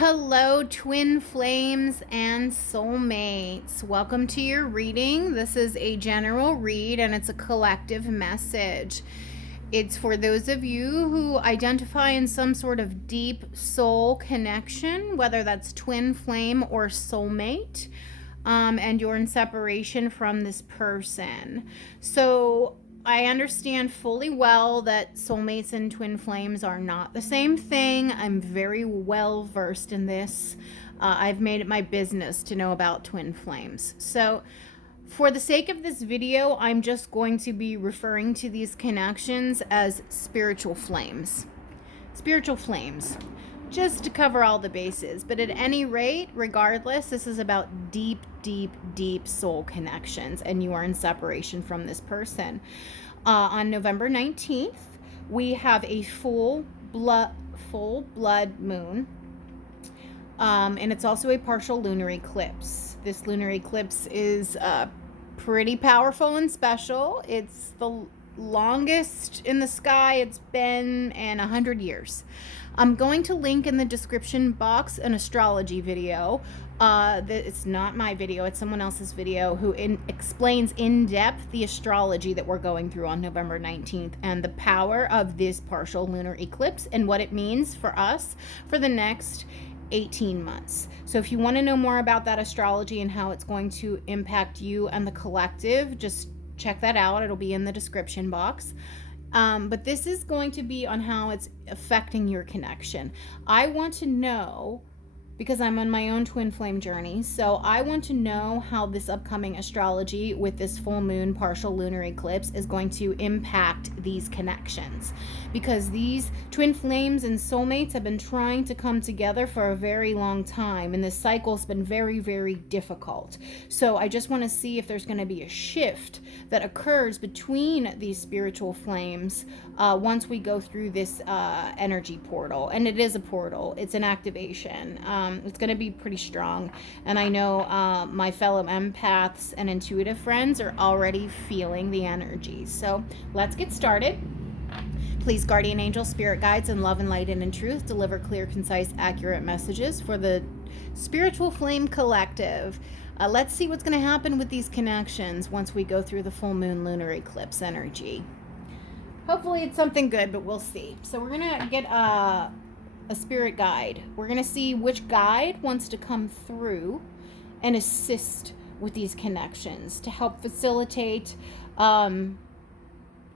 Hello, twin flames and soulmates. Welcome to your reading. This is a general read and it's a collective message. It's for those of you who identify in some sort of deep soul connection, whether that's twin flame or soulmate, and you're in separation from this person. So I understand fully well that soulmates and twin flames are not the same thing. I'm very well versed in this. I've made it my business to know about twin flames. So for the sake of this video, I'm just going to be referring to these connections as spiritual flames. Spiritual flames, just to cover all the bases. But at any rate, regardless, this is about deep, deep, deep soul connections, and you are in separation from this person. On November 19th, we have a full blood moon, and it's also a partial lunar eclipse. This lunar eclipse is pretty powerful and special. It's the longest in the sky it's been in 100 years. I'm going to link in the description box an astrology video. It's not my video, it's someone else's video who explains in depth the astrology that we're going through on November 19th and the power of this partial lunar eclipse and what it means for us for the next 18 months. So if you want to know more about that astrology and how it's going to impact you and the collective, just check that out. It'll be in the description box. But this is going to be on how it's affecting your connection. I want to know, because I'm on my own twin flame journey, so I want to know how this upcoming astrology with this full moon partial lunar eclipse is going to impact these connections. Because these twin flames and soulmates have been trying to come together for a very long time, and this cycle's been very, very difficult. So I just want to see if there's going to be a shift that occurs between these spiritual flames once we go through this energy portal. And it is a portal. It's an activation. It's going to be pretty strong. And I know my fellow empaths and intuitive friends are already feeling the energy. So let's get started. Please, guardian angels, spirit guides, and love and light and in truth, deliver clear, concise, accurate messages for the spiritual flame collective. Let's see what's going to happen with these connections once we go through the full moon lunar eclipse energy. Hopefully it's something good, but we'll see. So we're going to get a spirit guide. We're going to see which guide wants to come through and assist with these connections to help facilitate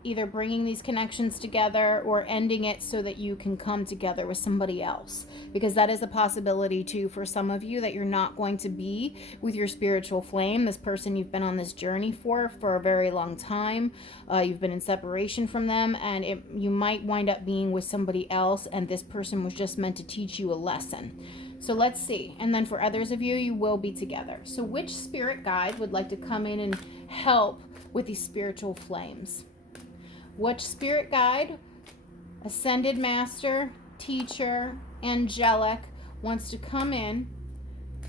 either bringing these connections together or ending it so that you can come together with somebody else. Because that is a possibility too for some of you, that you're not going to be with your spiritual flame, this person you've been on this journey for a very long time. You've been in separation from them, and you might wind up being with somebody else, and this person was just meant to teach you a lesson. So let's see. And then for others of you, you will be together. So which spirit guide would like to come in and help with these spiritual flames? Which spirit guide, ascended master, teacher, angelic, wants to come in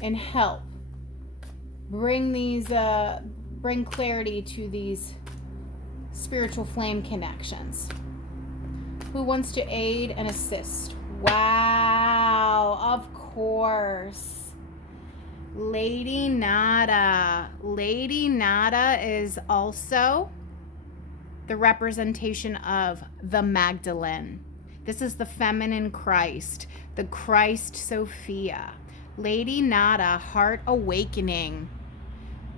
and help bring clarity to these spiritual flame connections? Who wants to aid and assist? Wow, of course. Lady Nada. Lady Nada is also the representation of the Magdalene. This is the feminine Christ, the Christ Sophia. Lady Nada, heart awakening.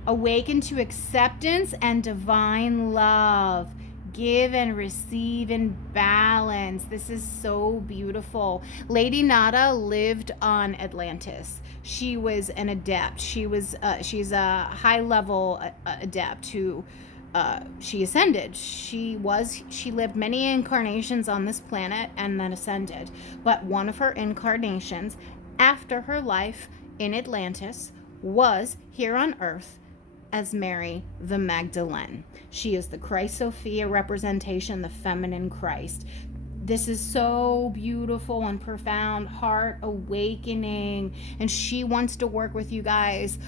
Awaken to acceptance and divine love. Give and receive in balance. This is so beautiful. Lady Nada lived on Atlantis. She was an adept. She's a high-level adept who she ascended. She lived many incarnations on this planet and then ascended. But one of her incarnations after her life in Atlantis was here on Earth as Mary the Magdalene. She is the Christ Sophia representation, the feminine Christ. This is so beautiful and profound, heart awakening, and she wants to work with you guys.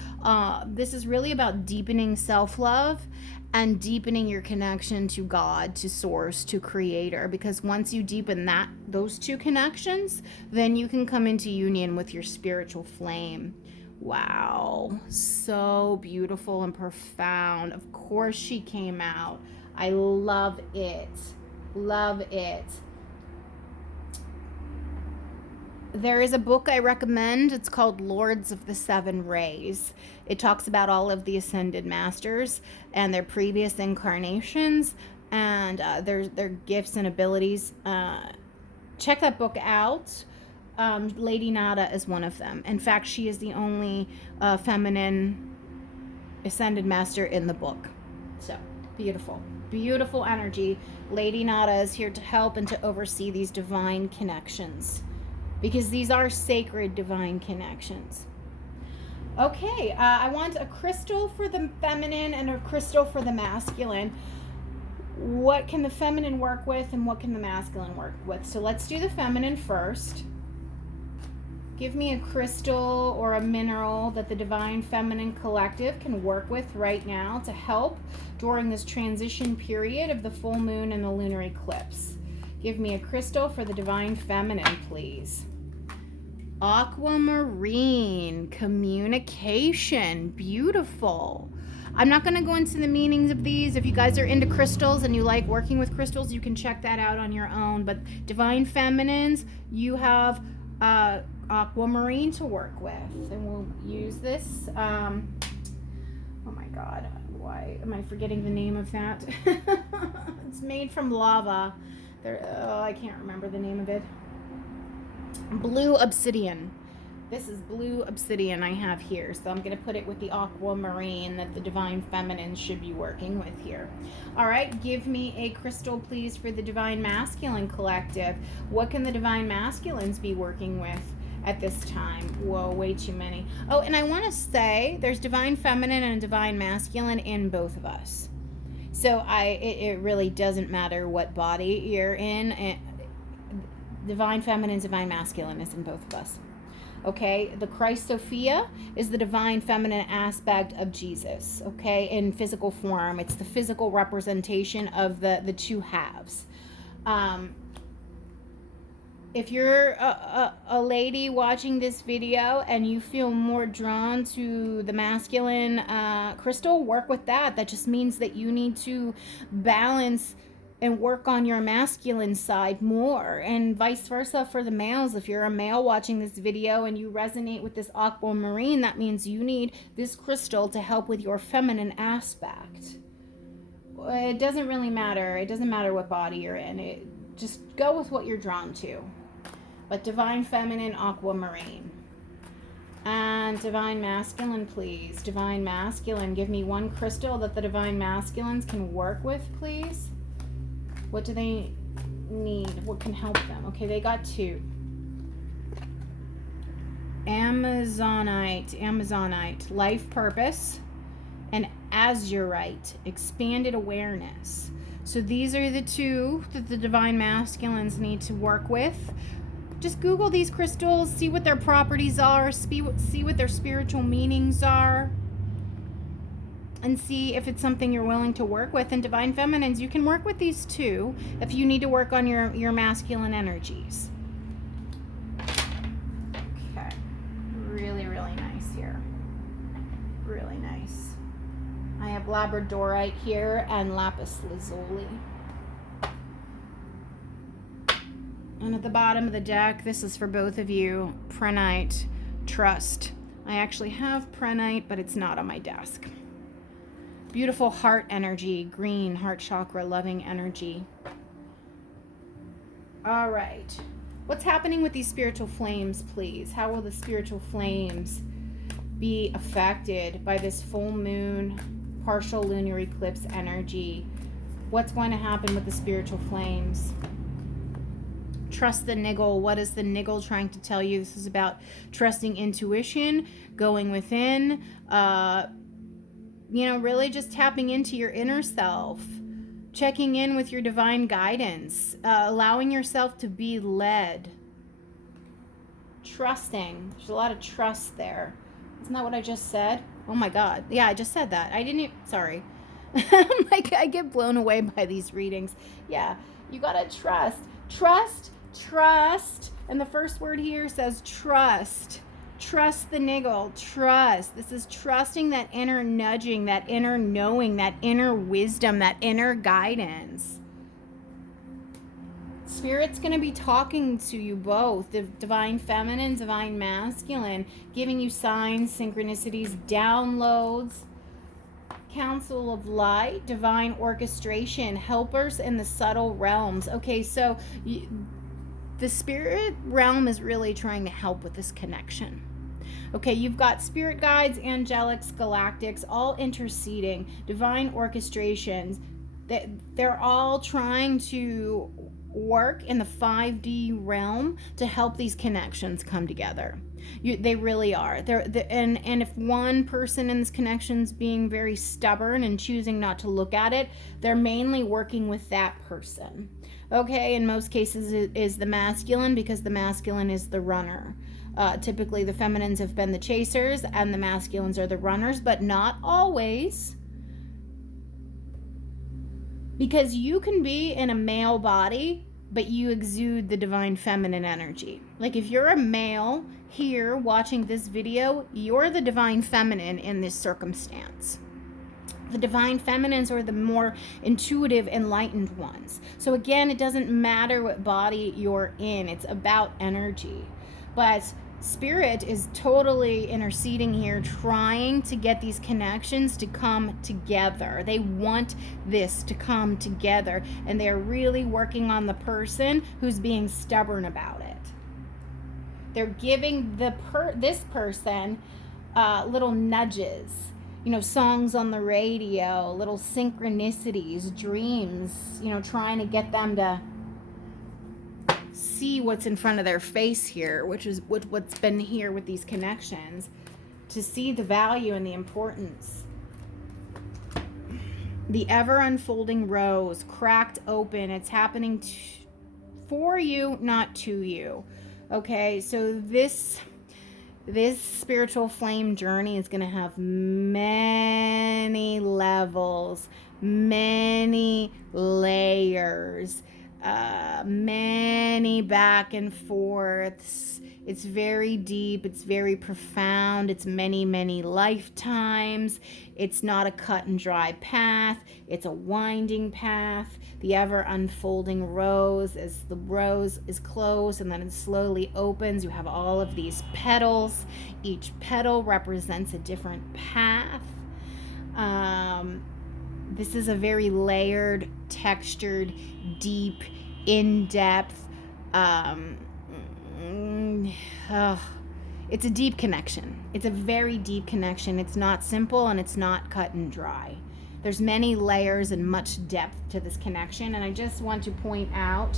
This is really about deepening self-love and deepening your connection to God, to source, to creator, because once you deepen those two connections, then you can come into union with your spiritual flame. Wow, so beautiful and profound. Of course she came out. I love it. Love it. There is a book I recommend. It's called Lords of the Seven Rays. It talks about all of the ascended masters and their previous incarnations and their gifts and abilities. Check that book out. Lady Nada is one of them. In fact, she is the only feminine ascended master in the book. So, beautiful. Beautiful energy. Lady Nada is here to help and to oversee these divine connections, because these are sacred divine connections. Okay, I want a crystal for the feminine and a crystal for the masculine. What can the feminine work with and what can the masculine work with? So let's do the feminine first. Give me a crystal or a mineral that the Divine Feminine Collective can work with right now to help during this transition period of the full moon and the lunar eclipse. Give me a crystal for the Divine Feminine, please. Aquamarine, communication, beautiful. I'm not going to go into the meanings of these. If you guys are into crystals and you like working with crystals, you can check that out on your own. But Divine Feminines, you have aquamarine to work with. And we'll use this. Oh my God, why am I forgetting the name of that? It's made from lava. I can't remember the name of it. Blue obsidian. This is blue obsidian I have here. So I'm going to put it with the aquamarine that the Divine Feminine should be working with here. All right, give me a crystal, please, for the Divine Masculine Collective. What can the Divine Masculines be working with at this time? Whoa, way too many. Oh, and I want to say there's Divine Feminine and Divine Masculine in both of us. So it really doesn't matter what body you're in. Divine Feminine, Divine Masculine is in both of us. Okay, the Christ Sophia is the Divine Feminine aspect of Jesus, okay, in physical form. It's the physical representation of the two halves. If you're a lady watching this video and you feel more drawn to the masculine crystal, work with that. That just means that you need to balance and work on your masculine side more, and vice versa for the males. If you're a male watching this video and you resonate with this aquamarine, that means you need this crystal to help with your feminine aspect. It doesn't really matter. It doesn't matter what body you're in. Just go with what you're drawn to. But Divine Feminine, aquamarine. And Divine Masculine, please. Divine Masculine, give me one crystal that the Divine Masculines can work with, please. What do they need? What can help them? Okay, they got two. Amazonite, life purpose, and azurite, expanded awareness. So these are the two that the Divine Masculines need to work with. Just Google these crystals, see what their properties are, see what their spiritual meanings are, and see if it's something you're willing to work with. And Divine Feminines, you can work with these too if you need to work on your masculine energies. Okay. Really, really nice here. Really nice. I have labradorite here and lapis lazuli. And at the bottom of the deck, this is for both of you, Prenite, Trust. I actually have Prenite, but it's not on my desk. Beautiful heart energy, green, heart chakra, loving energy. All right. What's happening with these spiritual flames, please? How will the spiritual flames be affected by this full moon, partial lunar eclipse energy? What's going to happen with the spiritual flames? Trust the niggle. What is the niggle trying to tell you? This is about trusting intuition, going within, really just tapping into your inner self. checking in with your divine guidance, allowing yourself to be led, trusting. There's a lot of trust there. Isn't that what I just said? Oh my God. Yeah, I just said that. I didn't even, sorry. Like, I get blown away by these readings. Yeah, you gotta trust. Trust. And the first word here says trust. Trust the niggle. Trust. This is trusting that inner nudging, that inner knowing, that inner wisdom, that inner guidance. Spirit's going to be talking to you both, the divine feminine, divine masculine, giving you signs, synchronicities, downloads, counsel of light, divine orchestration, helpers in the subtle realms. Okay, so the spirit realm is really trying to help with this connection. Okay, you've got spirit guides, angelics, galactics, all interceding, divine orchestrations. They're all trying to work in the 5D realm to help these connections come together. They really are. And if one person in this connection is being very stubborn and choosing not to look at it, they're mainly working with that person. Okay, in most cases it is the masculine, because the masculine is the runner. Typically the feminines have been the chasers and the masculines are the runners, but not always. Because you can be in a male body, but you exude the divine feminine energy. Like if you're a male here watching this video, you're the divine feminine in this circumstance. The divine feminines are the more intuitive, enlightened ones. So again, it doesn't matter what body you're in. It's about energy. But Spirit is totally interceding here, trying to get these connections to come together. They want this to come together, and they're really working on the person who's being stubborn about it. They're giving this person little nudges, songs on the radio, little synchronicities, dreams, trying to get them to see what's in front of their face here, which is what's been here with these connections, to see the value and the importance. The ever unfolding rose, cracked open. It's happening for you, not to you. Okay, so this spiritual flame journey is going to have many levels, many layers, many back and forths. It's very deep, it's very profound, it's many lifetimes. It's not a cut and dry path, it's a winding path. The ever unfolding rose, as the rose is closed and then it slowly opens, you have all of these petals. Each petal represents a different path. This is a very layered, textured, deep, in-depth, it's a deep connection. It's a very deep connection. It's not simple and it's not cut and dry. There's many layers and much depth to this connection, and I just want to point out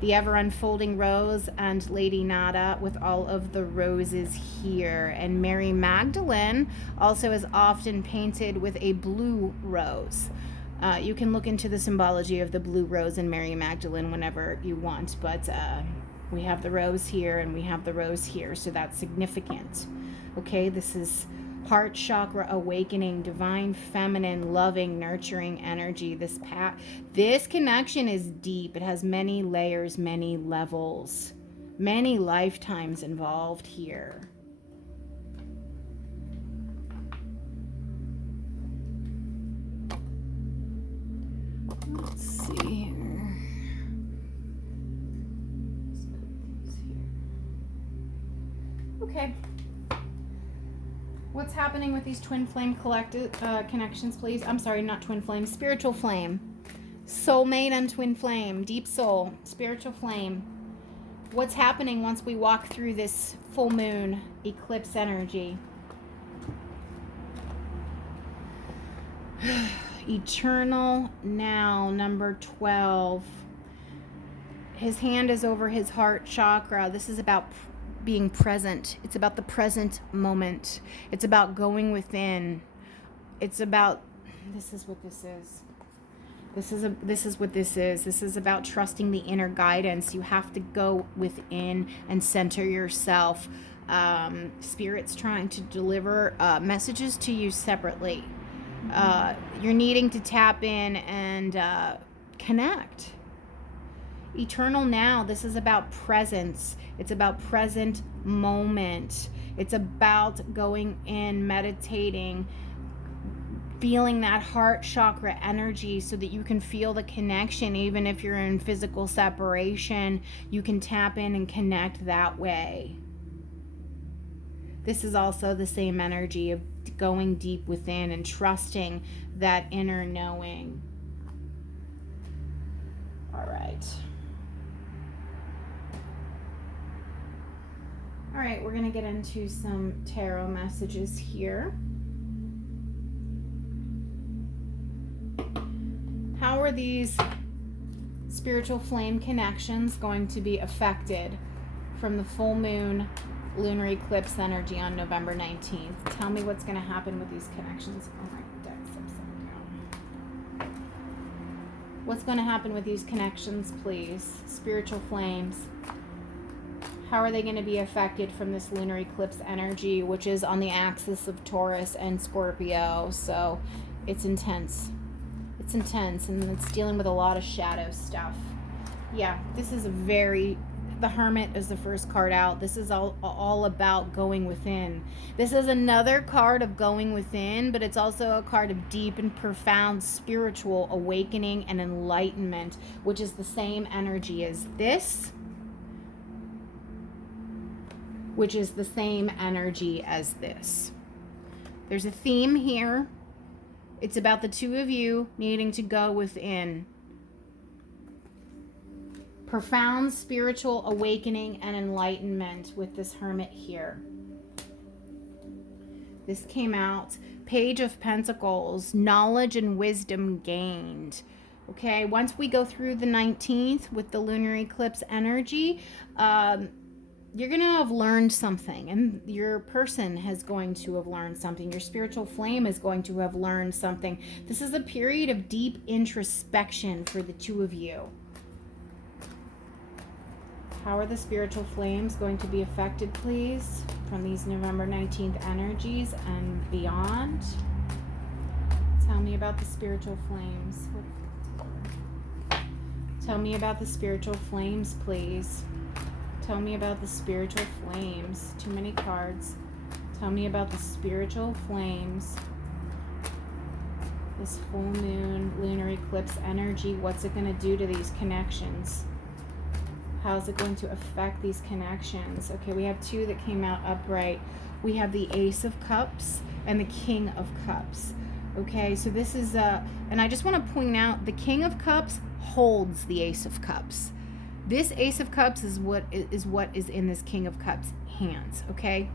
the ever unfolding rose and Lady Nada with all of the roses here. And Mary Magdalene also is often painted with a blue rose. You can look into the symbology of the blue rose and Mary Magdalene whenever you want, but we have the rose here and we have the rose here, so that's significant. Okay, this is heart chakra awakening, divine feminine, loving, nurturing energy. This connection is deep. It has many layers, many levels, many lifetimes involved here. Let's see here. Let's put these here. Okay. What's happening with these twin flame connections, please? I'm sorry, not twin flame, spiritual flame. Soulmate and twin flame, deep soul, spiritual flame. What's happening once we walk through this full moon eclipse energy? Eternal now, number 12. His hand is over his heart chakra. This is about being present. It's about the present moment. It's about going within. It's about, this is what this is. This is what this is. This is about trusting the inner guidance. You have to go within and center yourself. Spirit's trying to deliver messages to you separately. You're needing to tap in and connect. Eternal now. This is about presence. It's about present moment. It's about going in, meditating, feeling that heart chakra energy so that you can feel the connection. Even if you're in physical separation, you can tap in and connect that way. This is also the same energy of going deep within and trusting that inner knowing. All right. All right, we're going to get into some tarot messages here. How are these spiritual flame connections going to be affected from the full moon lunar eclipse energy on November 19th? Tell me what's going to happen with these connections. Oh my deck's upside down. What's going to happen with these connections, please? Spiritual flames. How are they going to be affected from this lunar eclipse energy, which is on the axis of Taurus and Scorpio? So it's intense. It's intense, and it's dealing with a lot of shadow stuff. Yeah, this is the Hermit is the first card out. This is all about going within. This is another card of going within, but it's also a card of deep and profound spiritual awakening and enlightenment, which is the same energy as this, which is the same energy as this. There's a theme here. It's about the two of you needing to go within. Profound spiritual awakening and enlightenment with this Hermit here. This came out. Page of Pentacles. Knowledge and wisdom gained. Okay, once we go through the 19th with the lunar eclipse energy, you're going to have learned something, and your person is going to have learned something. Your spiritual flame is going to have learned something. This is a period of deep introspection for the two of you. How are the spiritual flames going to be affected, please, from these November 19th energies and beyond? Tell me about the spiritual flames. Tell me about the spiritual flames, please. Tell me about the spiritual flames. Too many cards. Tell me about the spiritual flames. This full moon, lunar eclipse energy, what's it going to do to these connections? How's it going to affect these connections? Okay, we have two that came out upright. We have the Ace of Cups and the King of Cups. Okay, so this is, and I just want to point out, the King of Cups holds the Ace of Cups. This Ace of Cups is what is in this King of Cups hands, okay?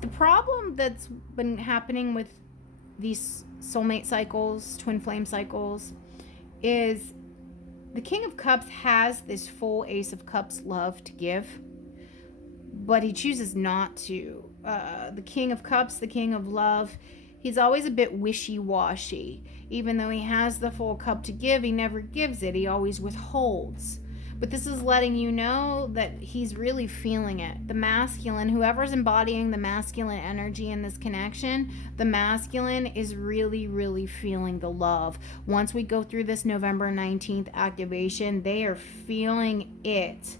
The problem that's been happening with these soulmate cycles, twin flame cycles, is the King of Cups has this full Ace of Cups love to give, but he chooses not to. The King of Cups, the King of Love, he's always a bit wishy-washy. Even though he has the full cup to give, he never gives it. He always withholds. But this is letting you know that he's really feeling it. The masculine, whoever's embodying the masculine energy in this connection, the masculine is really, really feeling the love. Once we go through this November 19th activation, they are feeling it.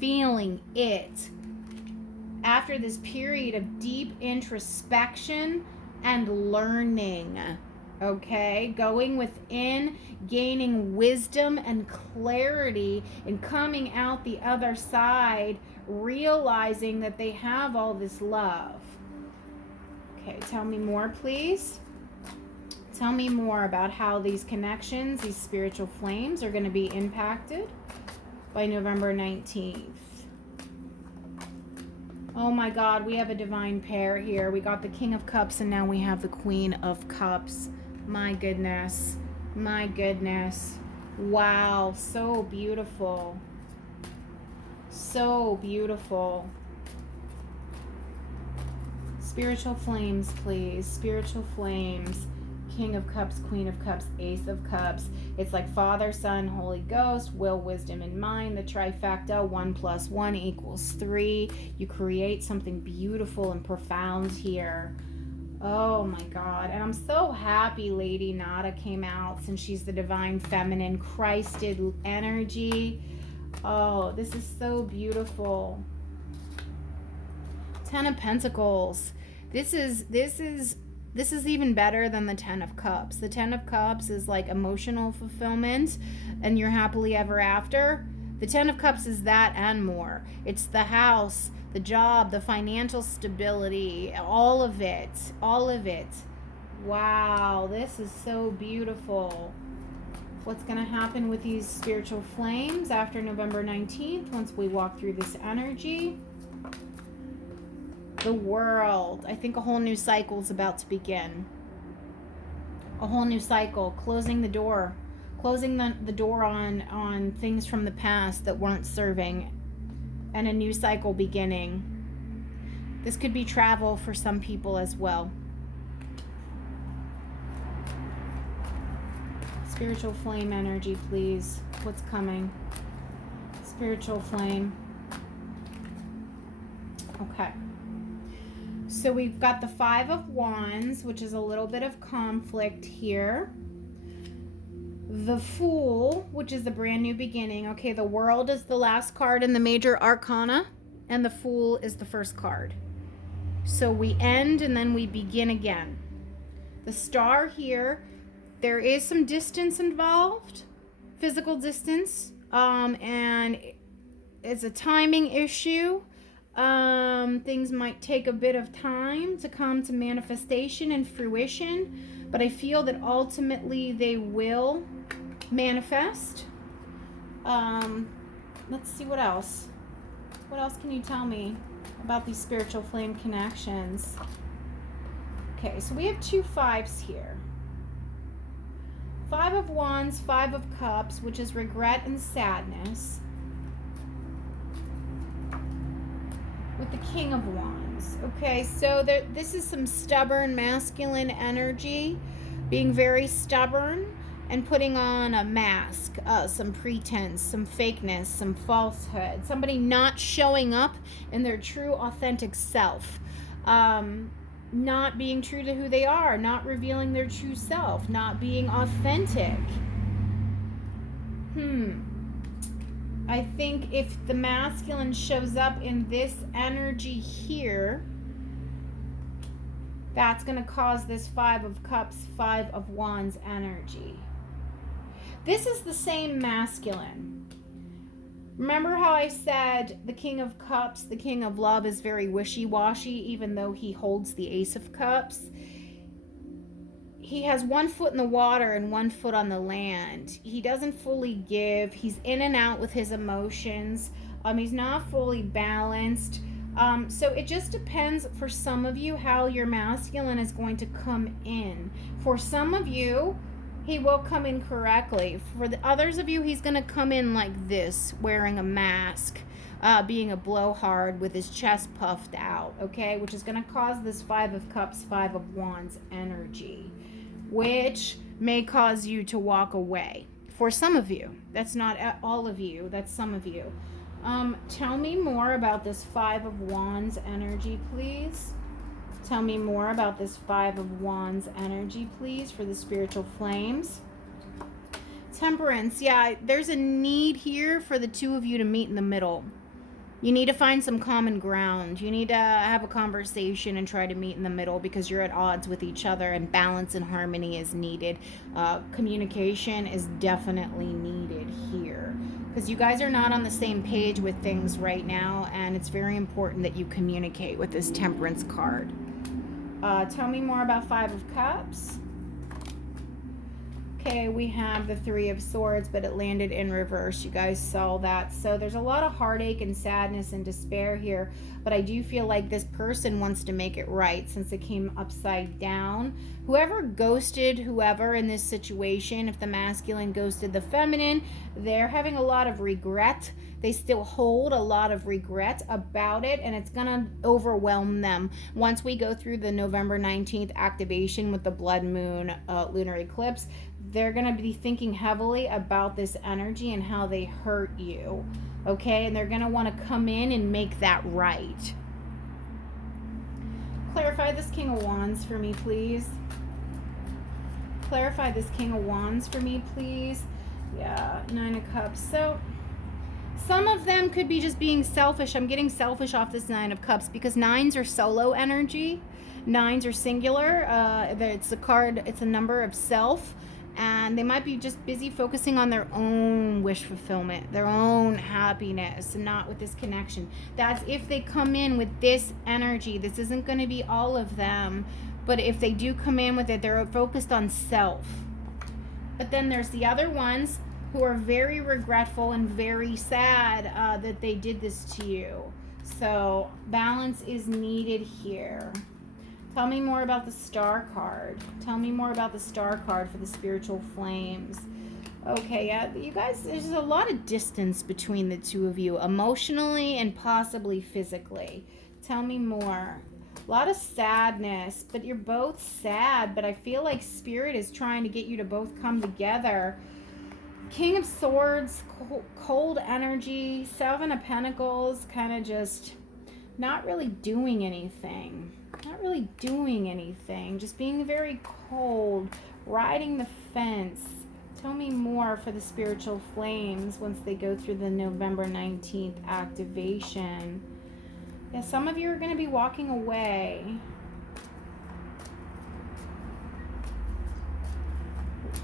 Feeling it. After this period of deep introspection and learning. Okay, going within, gaining wisdom and clarity, and coming out the other side, realizing that they have all this love. Okay, tell me more, please. Tell me more about how these connections, these spiritual flames, are going to be impacted by November 19th. Oh my God, we have a divine pair here. We got the King of Cups and now we have the Queen of Cups. My goodness. My goodness. Wow, so beautiful. So beautiful. Spiritual flames, please. Spiritual flames. King of Cups, Queen of Cups, Ace of Cups. It's like Father, Son, Holy Ghost, will, wisdom, and mind. The trifecta, 1 + 1 = 3. You create something beautiful and profound here. Oh my God. And I'm so happy Lady Nada came out, since she's the divine feminine Christed energy. Oh, this is so beautiful. 10 of Pentacles. This is even better than the 10 of Cups. The 10 of Cups is like emotional fulfillment and you're happily ever after. The 10 of Cups is that and more. It's the house, the job, the financial stability, all of it. All of it. Wow, this is so beautiful. What's going to happen with these spiritual flames after November 19th once we walk through this energy? The World. I think a whole new cycle is about to begin. A whole new cycle. Closing the door. Closing the door on things from the past that weren't serving. And a new cycle beginning. This could be travel for some people as well. Spiritual flame energy, please. What's coming? Spiritual flame. Okay. So we've got the 5 of Wands, which is a little bit of conflict here. The Fool, which is the brand new beginning. Okay, the World is the last card in the major arcana, and the Fool is the first card. So we end and then we begin again. The Star here, there is some distance involved, physical distance, and it's a timing issue. Things might take a bit of time to come to manifestation and fruition, but I feel that ultimately they will manifest. Let's see what else. What else can you tell me about these spiritual flame connections? Okay, so we have 2 5s here. 5 of Wands, 5 of Cups, which is regret and sadness. With the King of Wands. Okay, so this is some stubborn masculine energy, being very stubborn and putting on a mask, some pretense, some fakeness, some falsehood, somebody not showing up in their true authentic self, not being true to who they are, not revealing their true self, not being authentic. I think if the masculine shows up in this energy here, that's going to cause this 5 of Cups, 5 of Wands energy. This is the same masculine. Remember how I said the King of Cups, the King of Love, is very wishy-washy, even though he holds the Ace of Cups? He has 1 foot in the water and 1 foot on the land. He doesn't fully give. He's in and out with his emotions. He's not fully balanced. So it just depends for some of you how your masculine is going to come in. For some of you, he will come in correctly. For the others of you, he's going to come in like this, wearing a mask, being a blowhard with his chest puffed out, okay? Which is going to cause this 5 of Cups, 5 of Wands energy, which may cause you to walk away. For some of you. That's not all of you. That's some of you. Tell me more about this 5 of Wands energy, please. Tell me more about this 5 of Wands energy, please, for the spiritual flames. Temperance. Yeah, there's a need here for the 2 of you to meet in the middle. You need to find some common ground. You need to have a conversation and try to meet in the middle because you're at odds with each other, and balance and harmony is needed. Communication is definitely needed here because you guys are not on the same page with things right now, and it's very important that you communicate with this Temperance card. Tell me more about 5 of Cups. Okay, we have the Three of Swords, but it landed in reverse. You guys saw that. So there's a lot of heartache and sadness and despair here, but I do feel like this person wants to make it right since it came upside down. Whoever ghosted whoever in this situation, if the masculine ghosted the feminine, they're having a lot of regret. They still hold a lot of regret about it, and it's going to overwhelm them. Once we go through the November 19th activation with the blood moon lunar eclipse, they're going to be thinking heavily about this energy and how they hurt you. Okay? And they're going to want to come in and make that right. Clarify this King of Wands for me, please. Clarify this King of Wands for me, please. Yeah, Nine of Cups. So some of them could be just being selfish. I'm getting selfish off this Nine of Cups because nines are solo energy. Nines are singular. It's a card, it's a number of self. And they might be just busy focusing on their own wish fulfillment, their own happiness, and not with this connection. That's if they come in with this energy. This isn't going to be all of them. But if they do come in with it, they're focused on self. But then there's the other ones who are very regretful and very sad that they did this to you. So balance is needed here. Tell me more about the Star card. Tell me more about the Star card for the spiritual flames. Okay, yeah, you guys, there's a lot of distance between the two of you, emotionally and possibly physically. Tell me more. A lot of sadness, but you're both sad, but I feel like Spirit is trying to get you to both come together. King of Swords, cold energy, Seven of Pentacles, kind of just not really doing anything. Not really doing anything. Just being very cold, riding the fence. Tell me more for the spiritual flames once they go through the November 19th activation. Yeah, some of you are going to be walking away.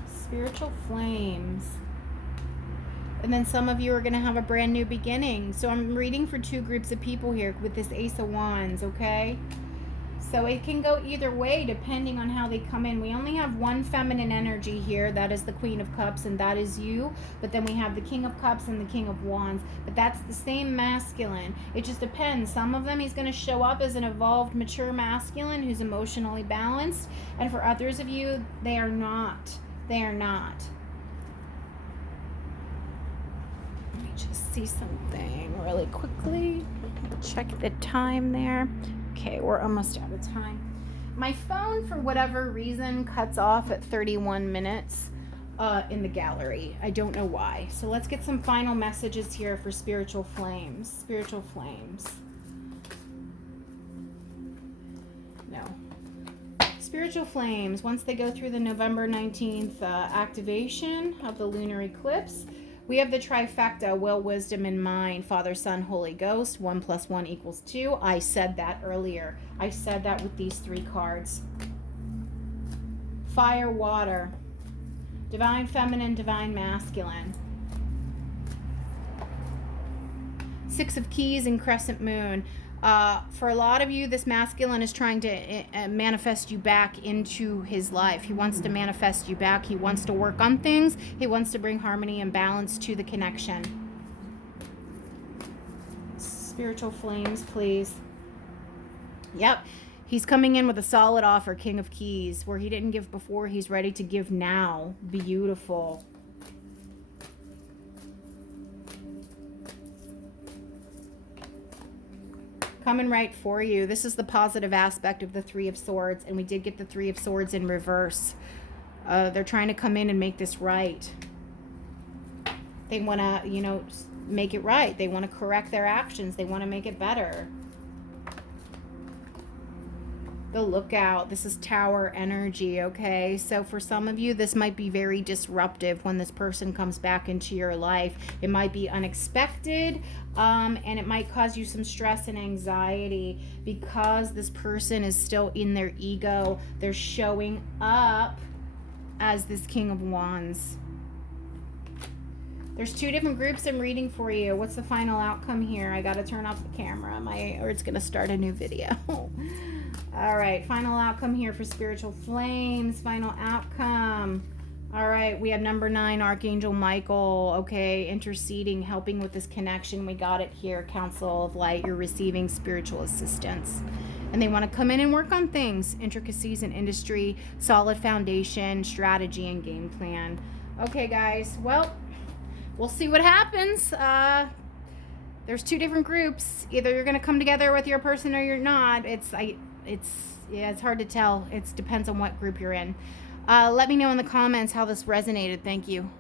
Spiritual flames. And then some of you are going to have a brand new beginning. So I'm reading for two groups of people here with this Ace of Wands, okay? So it can go either way depending on how they come in. We only have one feminine energy here. That is the Queen of Cups, and that is you. But then we have the King of Cups and the King of Wands. But that's the same masculine. It just depends. Some of them he's going to show up as an evolved, mature masculine who's emotionally balanced. And for others of you, they are not. They are not. Let me just see something really quickly. Check the time there. Okay, we're almost out of time. My phone, for whatever reason, cuts off at 31 minutes in the gallery. I don't know why. So let's get some final messages here for spiritual flames. Spiritual flames. No. Spiritual flames, once they go through the November 19th activation of the lunar eclipse, we have the trifecta, will, wisdom, and mind, Father, Son, Holy Ghost. 1 + 1 = 2. I said that earlier. I said that with these three cards. Fire, water. Divine feminine, divine masculine. Six of Keys and crescent moon. For a lot of you, this masculine is trying to manifest you back into his life. He wants to manifest you back. He wants to work on things. He wants to bring harmony and balance to the connection. Spiritual flames, please. Yep. He's coming in with a solid offer, King of Keys. Where he didn't give before, he's ready to give now. Beautiful. Coming right for you. This is the positive aspect of the Three of Swords, and we did get the Three of Swords in reverse. They're trying to come in and make this right. They want to, make it right. They want to correct their actions. They want to make it better. The Lookout. This is Tower energy, okay? So for some of you, this might be very disruptive when this person comes back into your life. It might be unexpected, and it might cause you some stress and anxiety because this person is still in their ego. They're showing up as this King of Wands. There's two different groups I'm reading for you. What's the final outcome here? I got to turn off the camera, or it's going to start a new video. All right, final outcome here for spiritual flames. Final outcome. All right. right, we have number 9, Archangel Michael. Okay, interceding, helping with this connection. We got it here. Council of Light, you're receiving spiritual assistance. And they want to come in and work on things, intricacies in industry, solid foundation, strategy, and game plan. Okay, guys, well, we'll see what happens. There's 2 different groups. Either you're going to come together with your person or you're not. It's hard to tell. It depends on what group you're in. Let me know in the comments how this resonated. Thank you.